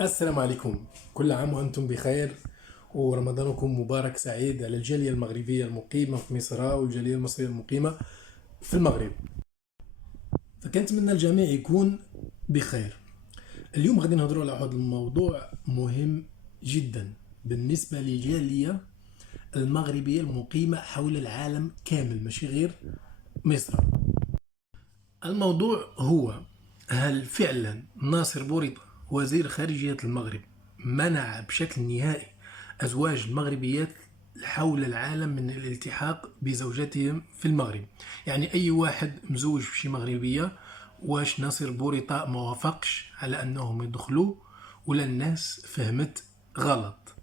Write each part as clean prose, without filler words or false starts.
السلام عليكم. كل عام وأنتم بخير، ورمضانكم مبارك سعيد على الجالية المغربية المقيمة في مصر والجالية المصرية المقيمة في المغرب. فكنتمنى الجميع يكون بخير. اليوم غادي نهضروا على واحد الموضوع مهم جدا بالنسبة للجالية المغربية المقيمة حول العالم كامل، ماشي غير مصر. الموضوع هو: هل فعلا ناصر بوريطة وزير خارجية المغرب منع بشكل نهائي أزواج المغربيات حول العالم من الالتحاق بزوجاتهم في المغرب؟ يعني أي واحد مزوج بشي مغربية، واش ناصر بوريطة ما وافقش على أنهم يدخلوا، ولا الناس فهمت غلط؟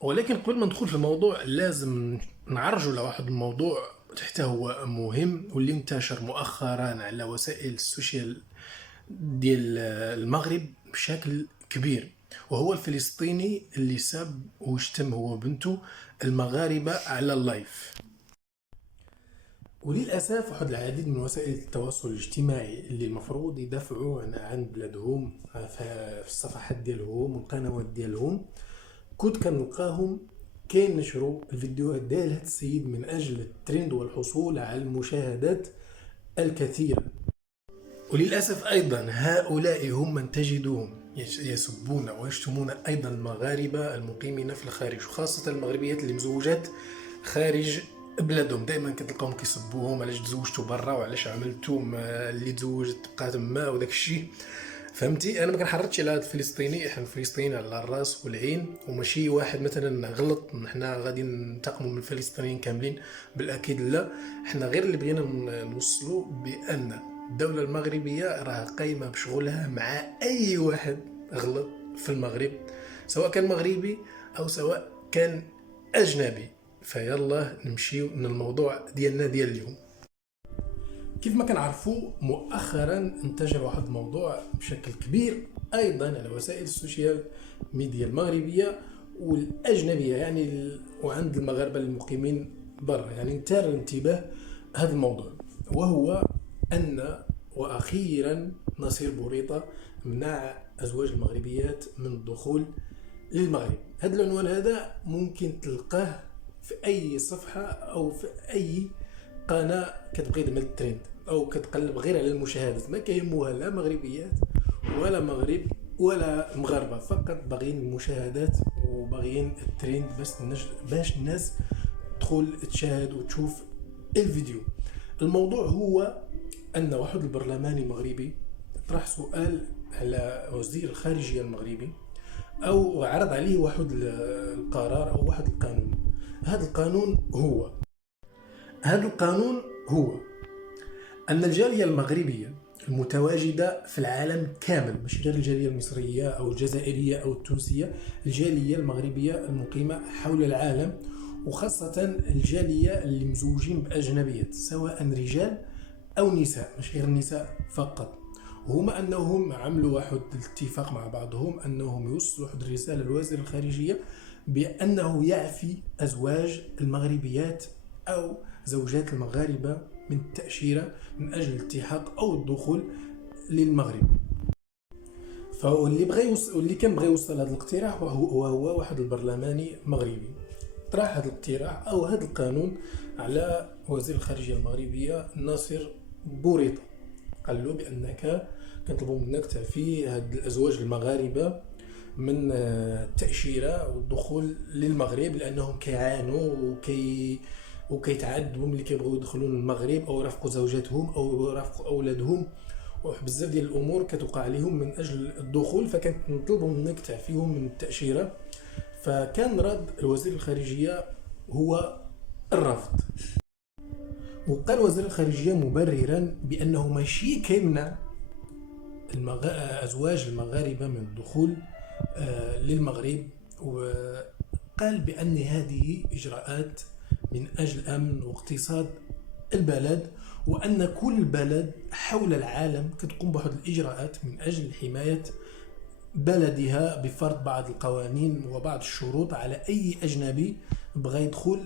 ولكن قبل ما ندخل في الموضوع لازم نعرجوا لواحد الموضوع حتى هو مهم واللي انتشر مؤخرا على وسائل السوشيال ديال المغرب بشكل كبير، وهو الفلسطيني اللي ساب وشتم هو وبنته المغاربة على اللايف. وللأسف واحد العديد من وسائل التواصل الاجتماعي اللي المفروض يدافعوا عن بلادهم في الصفحات ديالهم والقنوات ديالهم، كنت كنلقاهم كينشروا الفيديوهات ديال هذا السيد من اجل الترند والحصول على المشاهدات الكثيره. وللاسف ايضا هؤلاء هم من تجدهم يسبون ويشتمون ايضا المغاربه المقيمين في الخارج، وخاصه المغربيات اللي مزوجات خارج بلادهم. دائما كتلقاهم كيسبوهم: علاش تزوجتوا برا، وعلاش عملتوا اللي تزوجت تبقى تما وداك الشيء. فهمتي؟ انا ما كنحرضش على هذا الفلسطيني، احنا الفلسطينيين على الراس والعين، وماشي واحد مثلا غلط حنا غادي ننتقموا من الفلسطينيين كاملين، بالاكيد لا. حنا غير اللي بغينا نوصلوا بان الدوله المغربيه راه قايمه بشغلها مع اي واحد غلط في المغرب، سواء كان مغربي او سواء كان اجنبي. فيلا نمشيو من الموضوع ديالنا ديال اليوم. كيف ما كنعرفوا مؤخرا انتشر واحد الموضوع بشكل كبير ايضا على وسائل السوشيال ميديا المغربيه والاجنبيه، يعني وعند المغاربه المقيمين برا، يعني انتهى الانتباه هذا الموضوع، وهو ان واخيرا نصير بوريطه منع ازواج المغربيات من الدخول للمغرب. هذا العنوان هذا ممكن تلقاه في اي صفحه او في اي قناه كتبغي تعمل الترند او كتقلب غير على المشاهدات، ما كيهموها لا مغربيات ولا مغرب ولا مغاربه، فقط باغيين المشاهدات وباغيين الترند باش الناس تدخل تشاهد وتشوف الفيديو. الموضوع هو ان واحد البرلماني مغربي طرح سؤال على وزير الخارجيه المغربي، او عرض عليه واحد القرار او واحد القانون. هذا القانون هو أن الجالية المغربية المتواجدة في العالم كامل، مش غير الجالية المصرية أو الجزائرية أو التونسية، الجالية المغربية المقيمة حول العالم، وخاصة الجالية اللي مزوجين بأجنبيات سواء رجال أو نساء، مش غير النساء فقط. هما أنهم عملوا واحد الاتفاق مع بعضهم أنهم يوصلوا واحد الرسالة لوزير الخارجية بأنه يعفي أزواج المغربيات أو زوجات المغاربة من التأشيرة من أجل الالتحاق أو الدخول للمغرب. واللي كان بغى يوصل هذا الاقتراح وهو واحد البرلماني مغربي طرح هذا الاقتراح أو هذا القانون على وزير الخارجية المغربية ناصر بوريطة. قال له بأنك كنطلبوا منك تعفي هاد الأزواج المغاربة من التأشيرة والدخول للمغرب، لأنهم كيعانوا وكيتعذبوا ملي كيبغيو يدخلوا للمغرب او يرافقوا زوجاتهم او يرافقوا اولادهم، وبزاف ديال الامور كتوقع عليهم من اجل الدخول، فكانت نطلبوا منك تعفيهم من التاشيره. فكان رد الوزير الخارجيه هو الرفض، وقال وزير الخارجيه مبررا بانه ماشي كيمنع ازواج المغاربه من الدخول للمغرب، وقال بان هذه اجراءات من أجل أمن واقتصاد البلد، وأن كل بلد حول العالم كتقوم بواحد الإجراءات من أجل حماية بلدها بفرض بعض القوانين وبعض الشروط على أي أجنبي بغى يدخل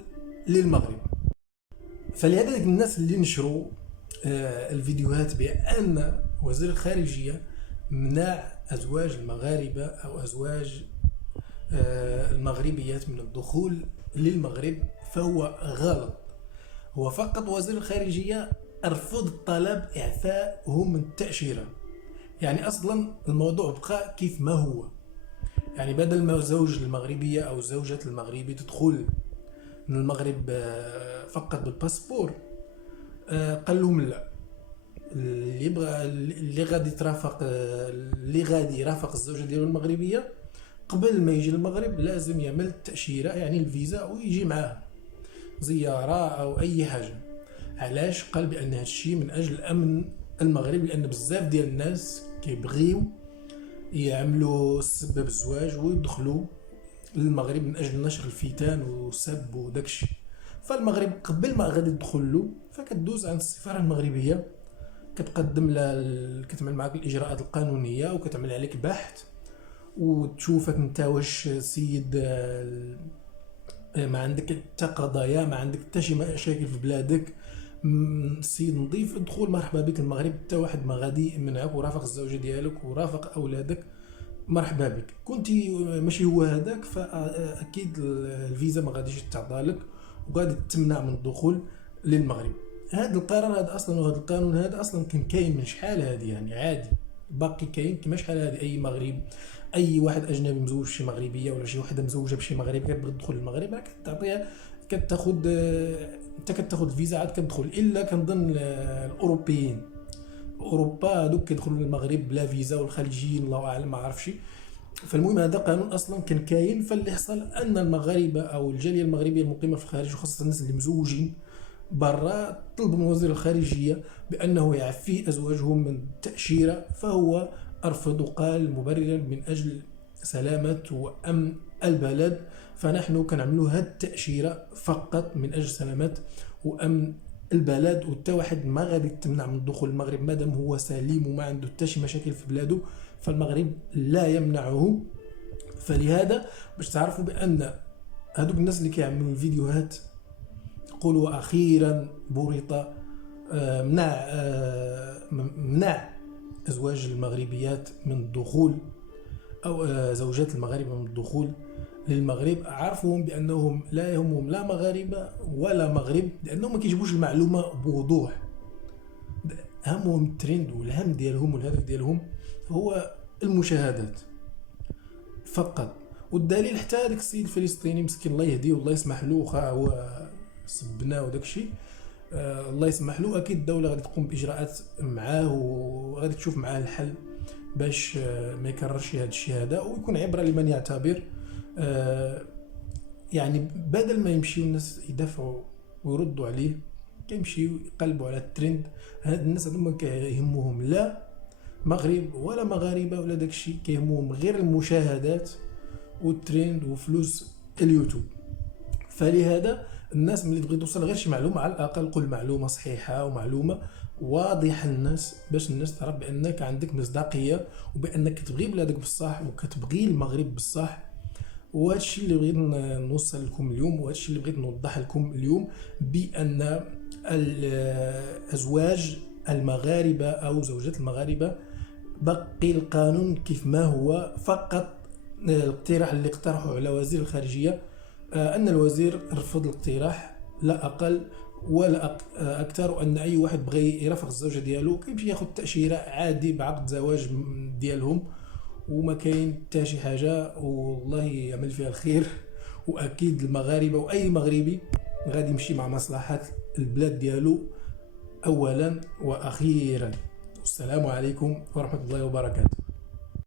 للمغرب. فلهذا الناس اللي نشروا الفيديوهات بأن وزير الخارجية منع أزواج المغاربة أو أزواج المغربيات من الدخول للمغرب، فهو غلط. هو فقط وزير الخارجية أرفض طلب إعفائهم من التأشيرة. يعني أصلا الموضوع بقى كيف ما هو. يعني بدل ما زوج المغربية أو زوجة المغربي تدخل من المغرب فقط بالباسبور، قال لهم لا، اللي غادي يرافق الزوجة ديالو المغربية قبل ما يجي المغرب لازم يعمل التأشيرة، يعني الفيزا، ويجي معاه زيارة أو أي حاجة. علاش؟ قال بأن هذا الشيء من أجل أمن المغرب، لأن بزاف ديال الناس كيبغيو يعملوا سبب الزواج ويدخلوا للمغرب من أجل نشر الفتن وسب وداكشي. فالمغرب قبل ما غادي تدخل له فكتدوز عند السفارة المغربية، كتعمل معاك الإجراءات القانونية وكتعمل عليك بحث وتشوفك انت واش سيد ما عندك حتى قضايا، ما عندك حتى شي مشاكل في بلادك، سيد نظيف، ادخل مرحبا بك المغرب، حتى واحد ما غادي يمنعك، ورافق الزوجه ديالك ورافق اولادك، مرحبا بك. كنتي ماشي هو هذاك فاكيد الفيزا ما غاديش تعطى لك وغادي تمنع من الدخول للمغرب. هذا القرار هذا اصلا وهذا القانون هذا اصلا كان كاين من شحال هذه، يعني عادي باقي كاين كيما شحال هذه. اي مغرب، اي واحد اجنبي مزوج بشي مغربيه ولا شي وحده مزوجه بشي مغربي كتبغي تدخل للمغرب راه كتعطيها، كتاخذ انت كتاخذ الفيزا عاد كتدخل. الا كنظن الاوروبيين اوروبا هذوك كيدخلوا للمغرب بلا فيزا، والخليجيين الله اعلم ما عرفش. فالمهم هذا قانون اصلا كان كاين. فاللي حصل ان المغاربه او الجاليه المغربيه المقيمه في الخارج وخاصه الناس اللي مزوجين برا طلبوا من وزير الخارجيه بانه يعفي ازواجهم من التاشيره، فهو ارفض وقال مبررا من اجل سلامه وامن البلد، فنحن كنعملوا هذه التاشيره فقط من اجل سلامه وامن البلد، وحتى واحد ما غادي تمنع من دخول المغرب مادام هو سليم وما عنده حتى شي مشاكل في بلاده، فالمغرب لا يمنعه. فلهذا باش تعرفوا بان هذوك الناس اللي كيعملوا الفيديوهات يقولوا اخيرا بوريطه منع ازواج المغربيات من الدخول او زوجات المغاربه من الدخول للمغرب، عرفوهم بانهم لا يهمهم لا مغاربه ولا مغرب، لانهم ما كيجيبوش المعلومه بوضوح. همهم الترند، والهم ديالهم والهدف ديالهم هو المشاهدات فقط. والدليل حتى هذاك السيد الفلسطيني مسكين الله يهديه والله يسمح له، واخا هو سبنا وداك الشيء الله يسمح له، اكيد الدوله غادي تقوم باجراءات معاه وغادي تشوف معاه الحل باش ما يكررش هذا الشيء هذا ويكون عبره لمن يعتبر. يعني بدل ما يمشيو الناس يدافعوا ويردوا عليه كيمشيو يقلبوا على الترند. هاد الناس هذوما كيهمهم لا مغرب ولا مغاربه ولا داك الشيء، كيهمهم غير المشاهدات والترند وفلوس اليوتيوب. فلهذا الناس ملي تبغي توصل غير شي معلومه على الاقل قل معلومه صحيحه ومعلومه واضحه للناس باش الناس تعرف بانك عندك مصداقيه وبانك كتبغي بلادك بصح وكتبغي المغرب بصح. وهذا الشيء اللي بغيت نوصل لكم اليوم، وهذا الشيء اللي بغيت نوضح لكم اليوم، بان الازواج المغاربه او زوجات المغاربه بقي القانون كيف ما هو. فقط الاقتراح اللي اقترحه على وزير الخارجيه ان الوزير رفض الاقتراح لا اقل ولا اكثر، وان اي واحد بغى يرافق الزوجه ديالو كيمشي ياخذ تاشيره عادي بعقد زواج ديالهم وما كاين حتى شي حاجه، والله يعمل فيها الخير. واكيد المغاربه واي مغربي غادي يمشي مع مصلحه البلاد ديالو اولا واخيرا. والسلام عليكم ورحمه الله وبركاته.